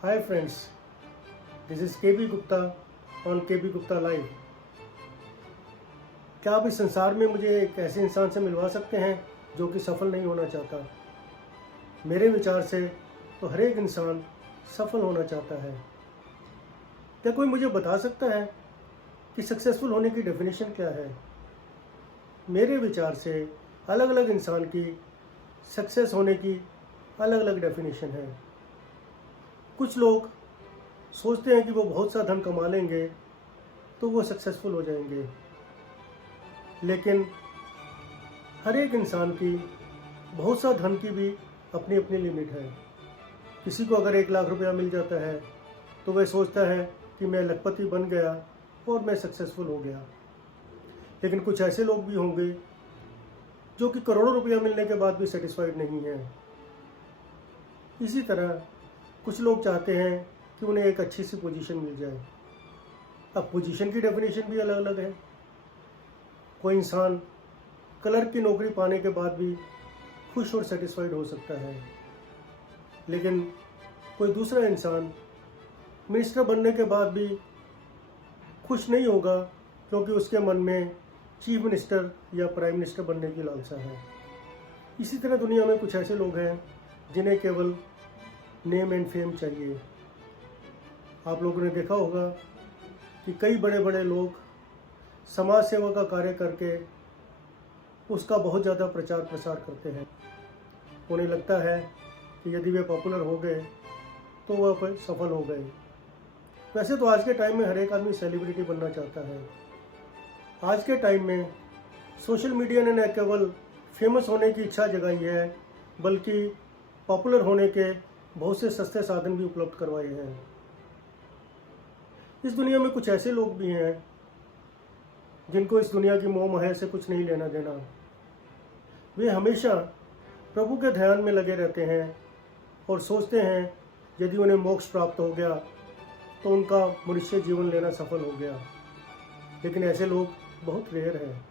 Hi friends, this is KB Gupta on KB Gupta Live। क्या आप इस संसार में मुझे एक ऐसे इंसान से मिलवा सकते हैं जो कि सफल नहीं होना चाहता? मेरे विचार से तो हर एक इंसान सफल होना चाहता है। क्या कोई मुझे बता सकता है कि सक्सेसफुल होने की डेफिनेशन क्या है? मेरे विचार से अलग अलग इंसान की सक्सेस होने की अलग अलग डेफिनेशन है। कुछ लोग सोचते हैं कि वो बहुत सा धन कमा लेंगे तो वो सक्सेसफुल हो जाएंगे, लेकिन हर एक इंसान की बहुत सा धन की भी अपनी अपनी लिमिट है। किसी को अगर 1 लाख रुपया मिल जाता है तो वह सोचता है कि मैं लखपति बन गया और मैं सक्सेसफुल हो गया, लेकिन कुछ ऐसे लोग भी होंगे जो कि करोड़ों रुपया मिलने के बाद भी सेटिस्फाइड नहीं है। इसी तरह कुछ लोग चाहते हैं कि उन्हें एक अच्छी सी पोजीशन मिल जाए। अब पोजीशन की डेफिनेशन भी अलग अलग है। कोई इंसान क्लर्क की नौकरी पाने के बाद भी खुश और सेटिस्फाइड हो सकता है, लेकिन कोई दूसरा इंसान मिनिस्टर बनने के बाद भी खुश नहीं होगा, क्योंकि उसके मन में चीफ मिनिस्टर या प्राइम मिनिस्टर बनने की लालसा है। इसी तरह दुनिया में कुछ ऐसे लोग हैं जिन्हें केवल नेम एंड फेम चाहिए। आप लोगों ने देखा होगा कि कई बड़े बड़े लोग समाज सेवा का कार्य करके उसका बहुत ज़्यादा प्रचार प्रसार करते हैं। उन्हें लगता है कि यदि वे पॉपुलर हो गए तो वह सफल हो गए। वैसे तो आज के टाइम में हर एक आदमी सेलिब्रिटी बनना चाहता है। आज के टाइम में सोशल मीडिया ने न केवल फेमस होने की इच्छा जगाई है, बल्कि पॉपुलर होने के बहुत से सस्ते साधन भी उपलब्ध करवाए हैं। इस दुनिया में कुछ ऐसे लोग भी हैं जिनको इस दुनिया की मोह माया से कुछ नहीं लेना देना। वे हमेशा प्रभु के ध्यान में लगे रहते हैं और सोचते हैं यदि उन्हें मोक्ष प्राप्त हो गया तो उनका मनुष्य जीवन लेना सफल हो गया, लेकिन ऐसे लोग बहुत रेयर हैं।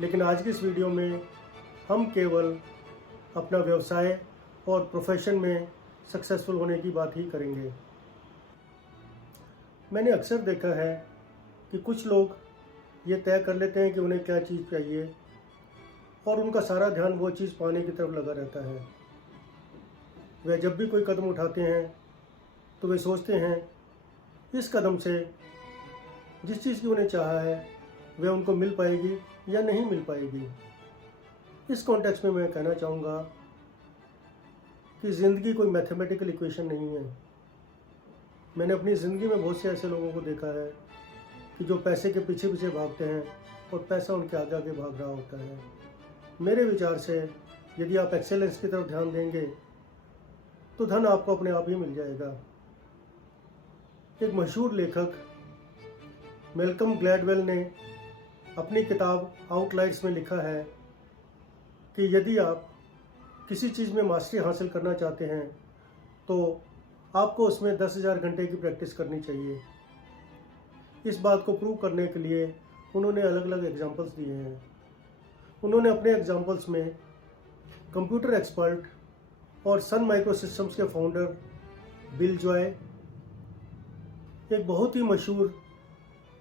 लेकिन आज की इस वीडियो में हम केवल अपना व्यवसाय और प्रोफेशन में सक्सेसफुल होने की बात ही करेंगे। मैंने अक्सर देखा है कि कुछ लोग ये तय कर लेते हैं कि उन्हें क्या चीज़ चाहिए और उनका सारा ध्यान वो चीज़ पाने की तरफ लगा रहता है। वह जब भी कोई कदम उठाते हैं तो वे सोचते हैं इस कदम से जिस चीज़ की उन्हें चाहा है वह उनको मिल पाएगी या नहीं मिल पाएगी। इस कॉन्टेक्स्ट में मैं कहना चाहूँगा कि ज़िंदगी कोई मैथमेटिकल इक्वेशन नहीं है। मैंने अपनी ज़िंदगी में बहुत से ऐसे लोगों को देखा है कि जो पैसे के पीछे पीछे भागते हैं और पैसा उनके आगे आगे भाग रहा होता है। मेरे विचार से यदि आप एक्सेलेंस की तरफ ध्यान देंगे तो धन आपको अपने आप ही मिल जाएगा। एक मशहूर लेखक मैल्कम ग्लैडवेल ने अपनी किताब आउटलायर्स में लिखा है कि यदि आप किसी चीज़ में मास्टरी हासिल करना चाहते हैं तो आपको उसमें 10,000 घंटे की प्रैक्टिस करनी चाहिए। इस बात को प्रूव करने के लिए उन्होंने अलग अलग एग्जांपल्स दिए हैं। उन्होंने अपने एग्जांपल्स में कंप्यूटर एक्सपर्ट और सन माइक्रो सिस्टम्स के फाउंडर बिल जॉय, एक बहुत ही मशहूर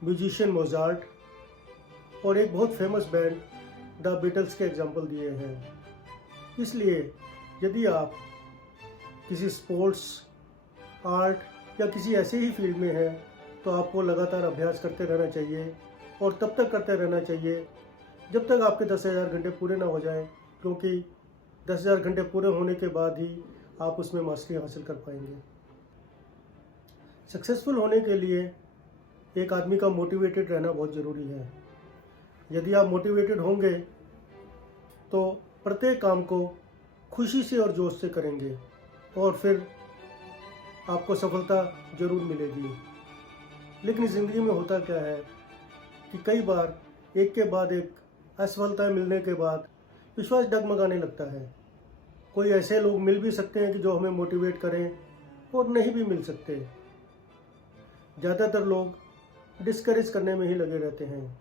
म्यूजिशियन मोजार्ट और एक बहुत फेमस बैंड द बीटल्स के एग्जांपल दिए हैं। इसलिए यदि आप किसी स्पोर्ट्स, आर्ट या किसी ऐसे ही फील्ड में हैं तो आपको लगातार अभ्यास करते रहना चाहिए और तब तक करते रहना चाहिए जब तक आपके 10,000 घंटे पूरे ना हो जाएं, क्योंकि 10,000 घंटे पूरे होने के बाद ही आप उसमें मास्टरी हासिल कर पाएंगे। सक्सेसफुल होने के लिए एक आदमी का मोटिवेटेड रहना बहुत ज़रूरी है। यदि आप मोटिवेटेड होंगे तो प्रत्येक काम को खुशी से और जोश से करेंगे और फिर आपको सफलता ज़रूर मिलेगी। लेकिन ज़िंदगी में होता क्या है कि कई बार एक के बाद एक असफलता मिलने के बाद विश्वास डगमगाने लगता है। कोई ऐसे लोग मिल भी सकते हैं कि जो हमें मोटिवेट करें और नहीं भी मिल सकते। ज़्यादातर लोग डिस्करेज करने में ही लगे रहते हैं।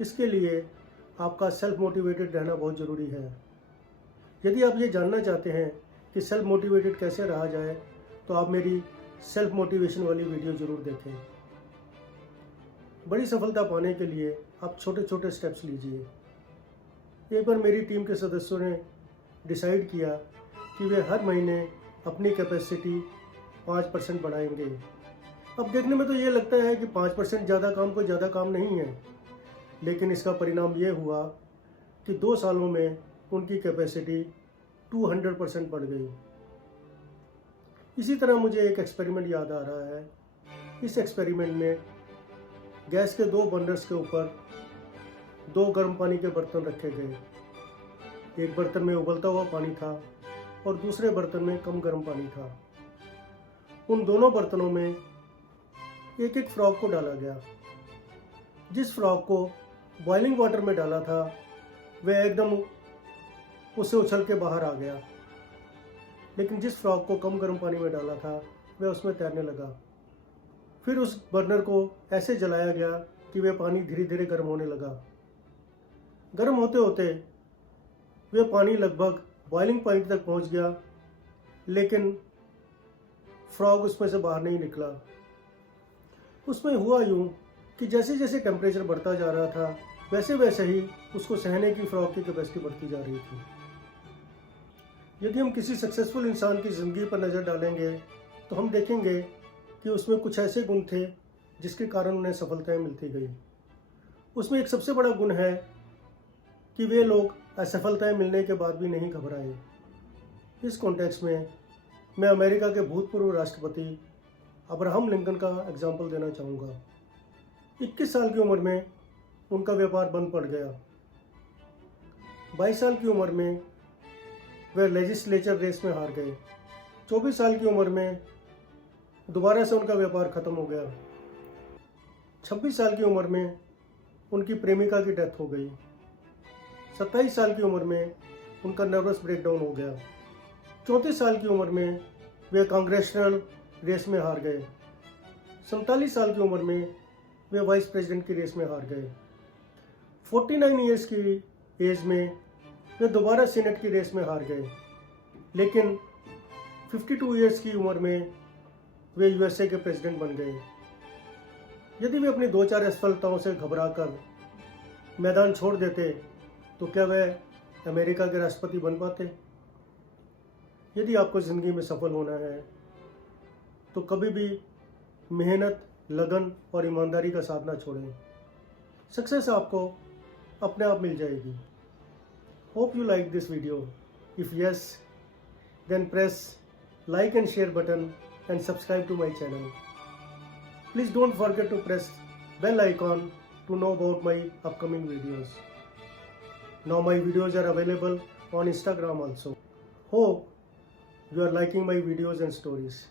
इसके लिए आपका सेल्फ मोटिवेटेड रहना बहुत ज़रूरी है। यदि आप ये जानना चाहते हैं कि सेल्फ मोटिवेटेड कैसे रहा जाए, तो आप मेरी सेल्फ मोटिवेशन वाली वीडियो ज़रूर देखें। बड़ी सफलता पाने के लिए आप छोटे छोटे स्टेप्स लीजिए। एक बार मेरी टीम के सदस्यों ने डिसाइड किया कि वे हर महीने अपनी कैपेसिटी 5% बढ़ाएंगे। अब देखने में तो ये लगता है कि 5% ज़्यादा काम कोई ज़्यादा काम नहीं है, लेकिन इसका परिणाम ये हुआ कि 2 सालों में उनकी कैपेसिटी 200% बढ़ गई। इसी तरह मुझे एक एक्सपेरिमेंट याद आ रहा है। इस एक्सपेरिमेंट में गैस के 2 बर्नर्स के ऊपर 2 गर्म पानी के बर्तन रखे गए। एक बर्तन में उबलता हुआ पानी था और दूसरे बर्तन में कम गर्म पानी था। उन दोनों बर्तनों में एक एक फ्रॉग को डाला गया। जिस फ्रॉग को बॉइलिंग वाटर में डाला था वह एकदम उससे उछल के बाहर आ गया, लेकिन जिस फ्रॉग को कम गर्म पानी में डाला था वह उसमें तैरने लगा। फिर उस बर्नर को ऐसे जलाया गया कि वह पानी धीरे धीरे गर्म होने लगा। गर्म होते होते वह पानी लगभग बॉइलिंग पॉइंट तक पहुंच गया, लेकिन फ्रॉग उसमें से बाहर नहीं निकला। उसमें हुआ यूं कि जैसे जैसे टेम्परेचर बढ़ता जा रहा था वैसे वैसे ही उसको सहने की फ्रॉग की कैपेसिटी बढ़ती जा रही थी। यदि हम किसी सक्सेसफुल इंसान की ज़िंदगी पर नज़र डालेंगे तो हम देखेंगे कि उसमें कुछ ऐसे गुण थे जिसके कारण उन्हें सफलताएं मिलती गई। उसमें एक सबसे बड़ा गुण है कि वे लोग असफलताएं मिलने के बाद भी नहीं घबराए। इस कॉन्टेक्स्ट में मैं अमेरिका के भूतपूर्व राष्ट्रपति अब्राहम लिंकन का एग्जाम्पल देना चाहूँगा। 21 साल की उम्र में उनका व्यापार बंद पड़ गया। 22 साल की उम्र में वे लेजिस्लेचर रेस में हार गए। 24 साल की उम्र में दोबारा से उनका व्यापार खत्म हो गया। 26 साल की उम्र में उनकी प्रेमिका की डेथ हो गई। 27 साल की उम्र में उनका नर्वस ब्रेकडाउन हो गया। 34 साल की उम्र में वे कांग्रेशनल रेस में हार गए। 47 साल की उम्र में वे वाइस प्रेसिडेंट की रेस में हार गए। 49 ईयर्स की एज में वे दोबारा सीनेट की रेस में हार गए, लेकिन 52 ईयर्स की उम्र में वे यूएसए के प्रेसिडेंट बन गए। यदि वे अपनी 2-4 असफलताओं से घबराकर मैदान छोड़ देते तो क्या वह अमेरिका के राष्ट्रपति बन पाते? यदि आपको ज़िंदगी में सफल होना है तो कभी भी मेहनत, लगन और ईमानदारी का साथ ना छोड़ें। सक्सेस आपको अपने आप मिल जाएगी। Hope you like this video. If yes, then press like and share button and subscribe to my channel. Please don't forget to press bell icon to know about my upcoming videos. Now my videos are available on Instagram also. Hope you are liking my videos and stories.